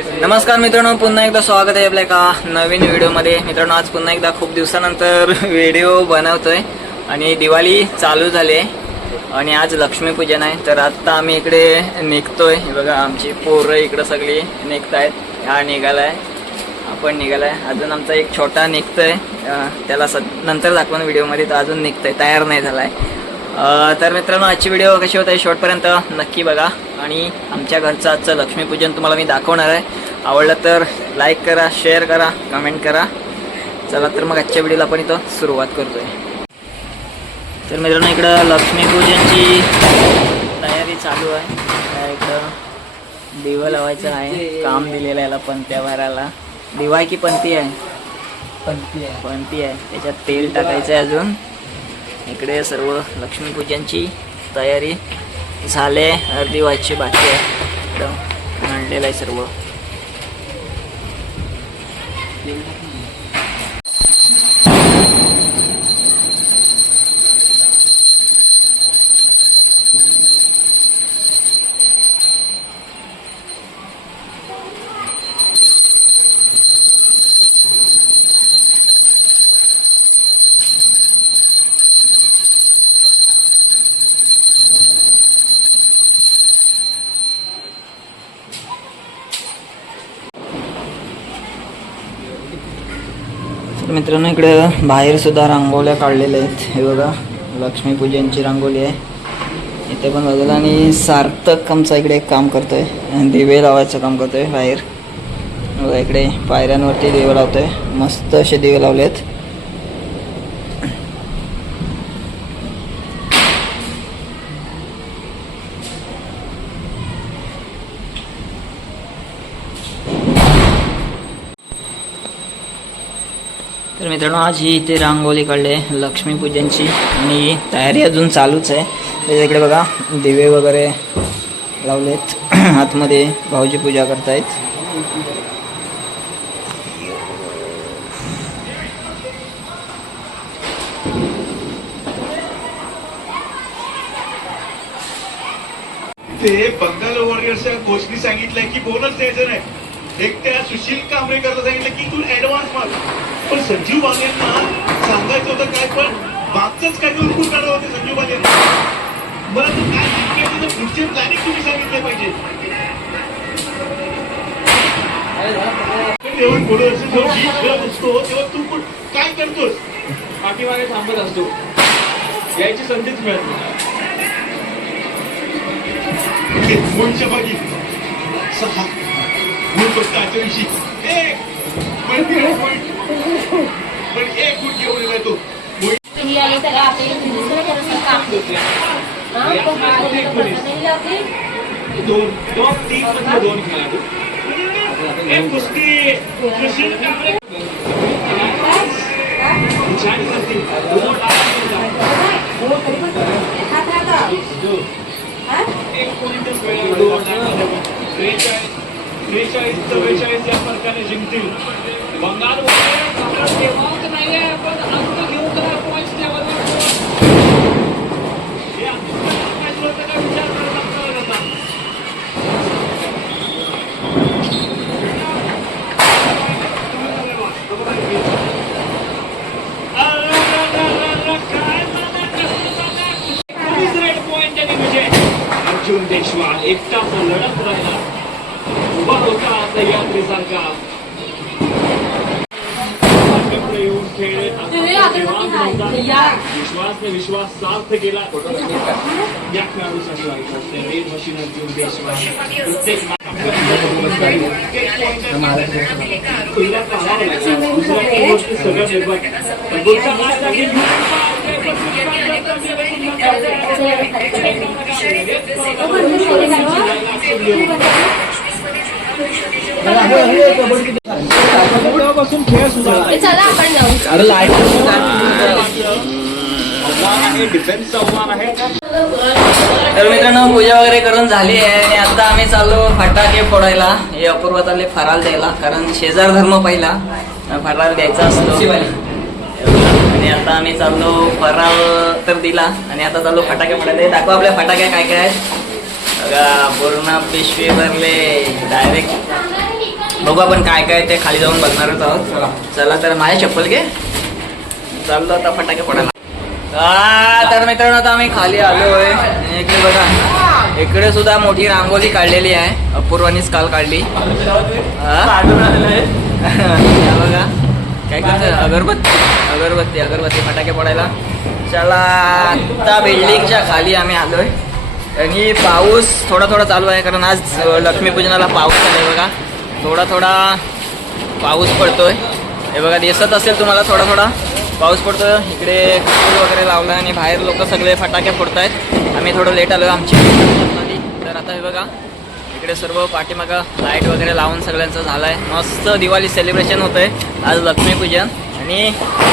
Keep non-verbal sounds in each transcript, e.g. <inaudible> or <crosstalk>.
नमस्कार मित्रांनो पुन्हा एकदा स्वागत आहे आपल्या एका नवीन व्हिडिओमध्ये. मित्रांनो आज पुन्हा एकदा खूप दिवसानंतर <laughs> व्हिडिओ बनवतोय आणि दिवाळी चालू झाली आहे आणि आज लक्ष्मीपूजन आहे. तर आत्ता आम्ही इकडे निघतोय. बघा आमची पोरं इकडं सगळी निघत आहेत हा निघालाय. आपण निघालाय. अजून आमचा एक छोटा निघतोय. त्याला स नंतर दाखवून व्हिडिओमध्ये. तो अजून निघतोय. तयार नाही झालाय. आहे तर मित्रांनो आजची व्हिडिओ कशी होत आहे? शेवटपर्यंत नक्की बघा. आणि आमच्या घरचं आजचं लक्ष्मीपूजन तुम्हाला मी दाखवणार आहे. आवडलं तर लाईक करा शेअर करा कमेंट करा. चला तर मग आजच्या व्हिडिओला आपण इथं सुरुवात करतोय. तर मित्रांनो इकडं लक्ष्मीपूजनची तयारी चालू आहे. इकडं दिवं लावायचं आहे. काम दिलेलं आहे याला पंत्या भरायला दिवा की पंती आहे? पंक्ती आहे. पंती आहे. त्याच्यात तेल टाकायचं आहे अजून. इकडे सर्व लक्ष्मीपूजनची तयारी झाले अर्धी व्हायची बाकी आहे. इकडं मांडलेलं आहे सर्व तर मित्रांनो इकडे बाहेर सुद्धा रांगोळ्या काढलेल्या आहेत. हे बघा लक्ष्मीपूजनची रांगोळी आहे. इथे पण बघायला आणि सार्थक आमचा इकडे काम करतोय. आहे दिवे लावायचं काम करतोय बाहेर. बघा इकडे पायऱ्यांवरती दिवे लावतोय. मस्त असे दिवे लावलेत. तर मित्रांनो आज ही इथे रांगोळी काढली आहे लक्ष्मीपूजनची आणि तयारी अजून चालूच आहे. त्याच्याकडे बघा दिवे वगैरे लावलेत. <clears throat> आतमध्ये भाऊजी पूजा करतायत. ते बंगाल वॉरियर्सच्या कोचनी सांगितलंय की बोनस द्यायचं नाही. एक त्या सुशील कांबरेकरला सांगितलं की तू ऍडव्हान्स माग. पण संजीव बागेंना सांगायचं होतं काय पण मागचंच काय उरकून काढलं होतं संजीव बागेंना. मला तू काय जिंकायचं तर पुढचे प्लॅनिंग तुम्ही सांगितले पाहिजे. तेव्हा पुढे असं जेव्हा जीत खेळत असतो तेव्हा तू पण काय करतोस? पाठीमागे थांबत असतो. यायची संधीच मिळत नाही. मोहनच्या बागी सहा तुम्ही आले तर आपल्याला दुसरं थोडंसं काम देते हा, पण आपल्याला पसंत लागली. दोन दोन तीन मधले दोन खेळाडू एक कुस्ती सुशील कांबळे छान करतील दोन हात राखा. हा? एक पॉइंटच मिळेल दोन त्रेचाळीस चव्वेचाळीस या फरकाने जिंकतील. बंगाल Warriors आपला तेव्हाच नाहीये पण या. विश्वासने विश्वास सार्थ केला या खेळाडूसाठी वाईट असते रेड मशीन देशवाल प्रत्येक पहिला काढावा लागला. दुसऱ्या टीमवरती सगळं निर्भर. तर मित्रांनो पूजा वगैरे करून झाली आहे आणि आता आम्ही चाललो फटाके फोडायला. हे अपूर्व चालले फराल द्यायला कारण शेजार धर्म पहिला. फराल द्यायचा असतो. आणि आता आम्ही चाललो फराल तर दिला. आणि आता चाललो फटाके फोडायला. दाखवा आपल्या फटाक्या काय काय आहेत. पूर्ण पिशवी भरले. डायरेक्ट बघू आपण काय काय ते खाली जाऊन बघणारच आहोत. चला तर माझ्या चप्पल घे. चाललो आता फटाके फोडायला. हा, तर मित्रांनो आता आम्ही खाली आलोय. आणि इकडे बघा. इकडे सुद्धा मोठी रांगोली काढलेली आहे. अपूर्वानीच काल काढली. हा? <laughs> बघा. काय करतोय? अगरबत्ती. अगरबत्ती अगरबत्ती फटाके फोडायला. चला आता बिल्डिंगच्या खाली आम्ही आलोय. आणि पाऊस थोडा थोडा चालू आहे कारण आज लक्ष्मीपूजनाला पाऊस आहे बघा. थोडा थोडा पाऊस पडतोय. हे बघा दिसत असेल तुम्हाला थोडा थोडा पाऊस पडतोय. इकडे कुकुर वगैरे लावलाय आणि बाहेर लोक सगळे फटाके फोडतायत. आम्ही थोडं लेट आलो आमची. तर आता हे बघा इकडे सर्व पाठीमागं लाइट वगैरे लावून सगळ्यांचं झालंय. मस्त दिवाळी सेलिब्रेशन होतंय. आज लक्ष्मीपूजन. आणि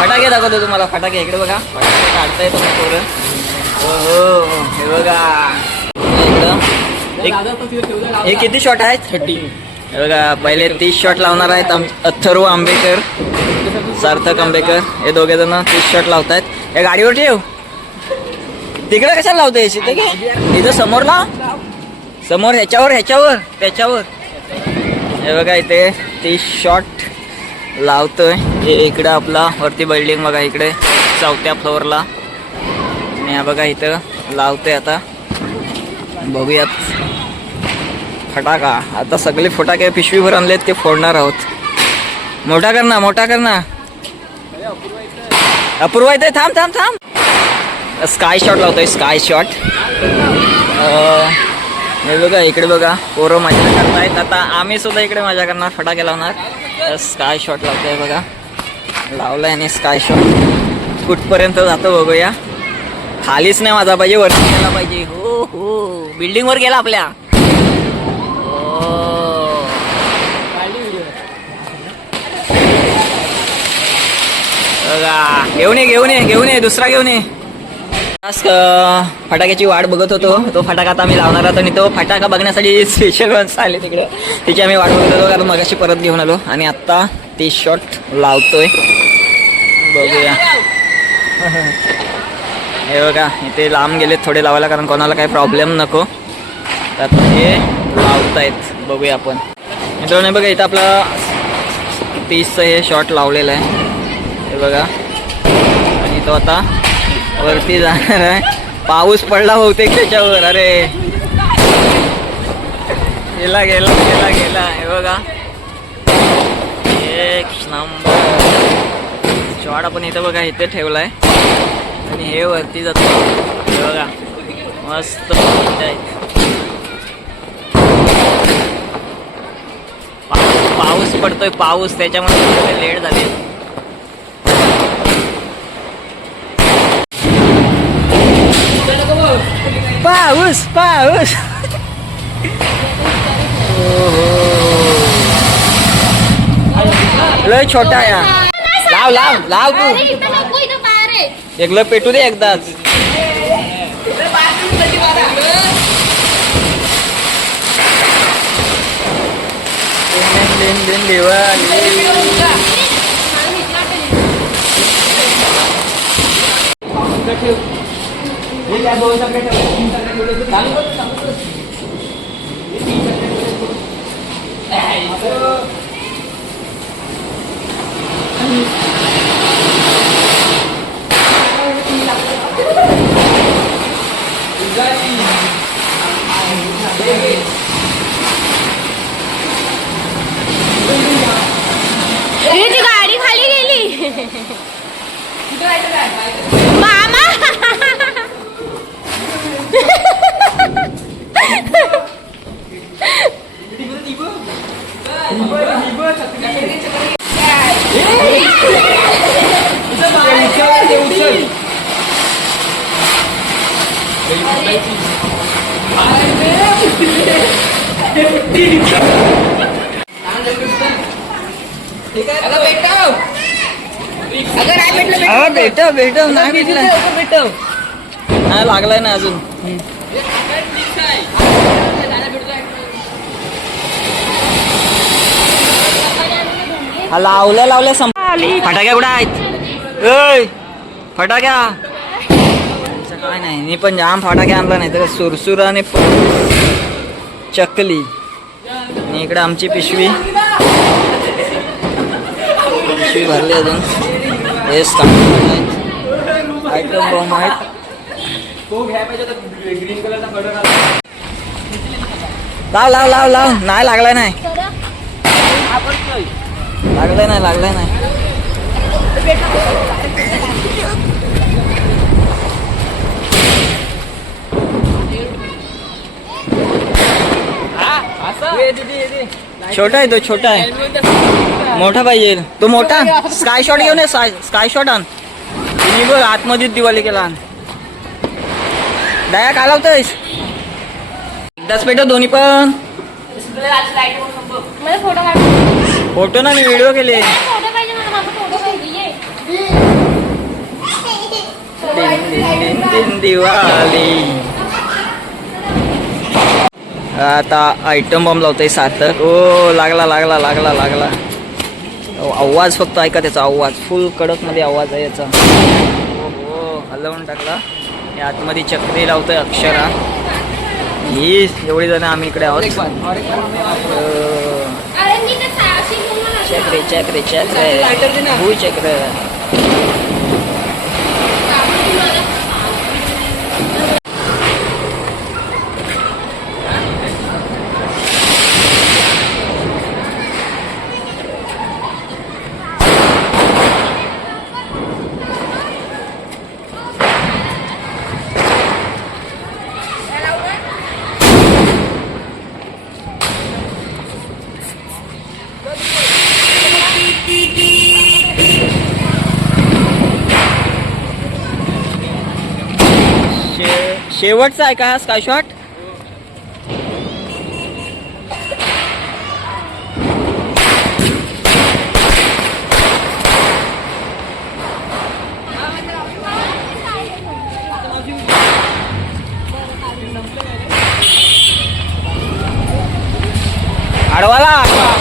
फटाके दाखवतो तुम्हाला फटाके. इकडे बघा फटाके काढताय तुम्ही पोरं. हो बघा. हे हे किती शॉट आहेत? थर्टी. हे बघा पहिले तीस शॉट लावणार आहेत आम- अथर्व आंबेकर सार्थक आंबेकर. हे दोघे जण तीस शॉट लावतायत. हे गाडीवर ठेव. तिकडे कशाला लावतोय इथे समोर ना समोर ह्याच्यावर ह्याच्यावर त्याच्यावर. हे बघा इथे तीस शॉट लावतोय. हे इकडं आपला वरती बिल्डिंग बघा इकडे. चौथ्या फ्लोअरला आणि हा बघा इथं लावतोय आता. बघूयात. फटाका. आता सगळे फटाके पिशवीभर आणलेत ते फोडणार आहोत. मोठा कर ना मोठा कर ना. अपूर्वा इथे थांब थांब थांब. स्काय शॉट लावतोय स्काय शॉट हे बघा इकडे बघा. पोरं मजा करतायत. आता आम्ही सुद्धा इकडे मजा करणार फटाके लावणार. स्काय शॉट लावतोय बघा. लावलाय आणि स्काय शॉट कुठपर्यंत जातो बघूया. खालीच नाही माझा पाहिजे वरती गेला पाहिजे. हो हो. बिल्डिंग वर गेला आपल्या. हो. घेऊन ये घेऊन ये घेऊन ये दुसरा घेऊन ये. फटाक्याची वाट बघत होतो. तो फटाका आता आम्ही लावणार आहोत आणि तो फटाका बघण्यासाठी स्पेशल माणसं आले तिकडे. तिची आम्ही वाट बघत होतो कारण मगाशी परत घेऊन आलो. आणि आत्ता ती शॉट लावतोय. बघूया. <laughs> हे बघा इथे लांब गेलेत थोडे लावायला कारण कोणाला काही प्रॉब्लेम नको. तर हे लावतायत बघूया आपण. मित्रांनो बघा इथं आपला पीसचं हे शॉट लावलेलं आहे. हे बघा. आणि तो आता वरती जाणार आहे. पाऊस पडला बहुतेक त्याच्यावर अरे. गेला गेला गेला गेला हे बघा. एक नंबर शॉट आपण इथं बघा इथे ठेवलाय. आणि हे वरती जातो. हे बघा. मस्त मजा आहे. पा- पाऊस पडतोय पाऊस. त्याच्यामुळे लेट झाले. पाऊस पाऊस. लय छोटा या लाव लाव लाव तू इथं नको इथं बाहेर आहे एकलं पेटू दे एकदाच Thank you. तुझी गाडी खाली गेली मामा Bye. भेटव भेटव. नाही भेटलं नाही लागलाय ना अजून. लावल्या लावल्या संप फटाक्या. कुठं आहेत ऐ, फटाक्या काय नाही मी पण जाम फटाक्या आणला नाही तर सुरसुर आणि चकली. आणि इकडे आमची पिशवी. पिशवी भरली अजून. हेच स्टार्ट आयटम बॉम्ब आहेत. लाव लाव लाव लाव. नाही लागलाय नाही. लागलाय नाही लागलाय नाही. छोटा आहे तो छोटा आहे मोठा पाहिजे. तो मोठा. स्काय शॉट घेऊन ये स्काय शॉट आण. तुम्ही बघ आतमध्येच दिवाळी केला आण. डाया काय लावतोयस एकदाच पेटव दोन्ही पण. फोटो ना मी व्हिडिओ केले. दिवाळी. आता आयटम बॉम्ब लावतोय सार्थक. ओ लागला लागला लागला लागला. आवाज फक्त ऐका त्याचा आवाज. फुल कडकमध्ये आवाज आहे याचा. हो हो हलवून टाकला. हे आतमध्ये चक्री लावतोय अक्षरा. ही एवढी जण आम्ही इकडे आहोत. चक्रे चक्रे चक्रे. भू चक्र. शेवटचा आहे का हा? स्काय शॉट आडवाला. आडवा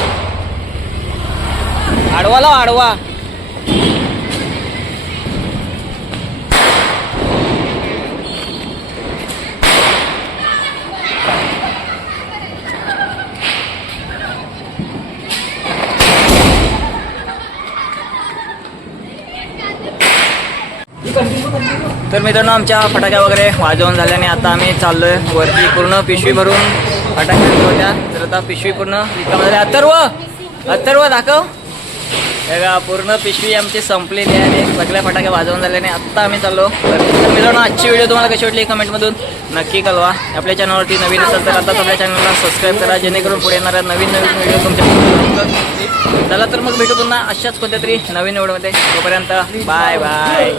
आडवाला आडवा. तर मित्रांनो आमच्या फटाक्या वगैरे वाजवून झाल्याने आता आम्ही चाललोय वरती पूर्ण पिशवी भरून फटाक्या ठेवल्या तर आता पिशवी पूर्ण रिकाम अथर्व! अथर्व दाखव. बघा, पूर्ण पिशवी आमची संपलेली आहे. सगळ्या फटाक्या वाजवून झाल्याने आत्ता आम्ही चाललो तर मित्रांनो आजची व्हिडिओ तुम्हाला कशी वाटली कमेंटमधून नक्की कळवा. आपल्या चॅनलवरती नवीन असेल तर आता आपल्या चॅनलला सबस्क्राईब करा जेणेकरून पुढे येणाऱ्या नवीन नवीन व्हिडिओ तुमच्या चला तर मग भेटू पुन्हा अशाच कोणत्या तरी नवीन व्हिडिओमध्ये. तोपर्यंत बाय बाय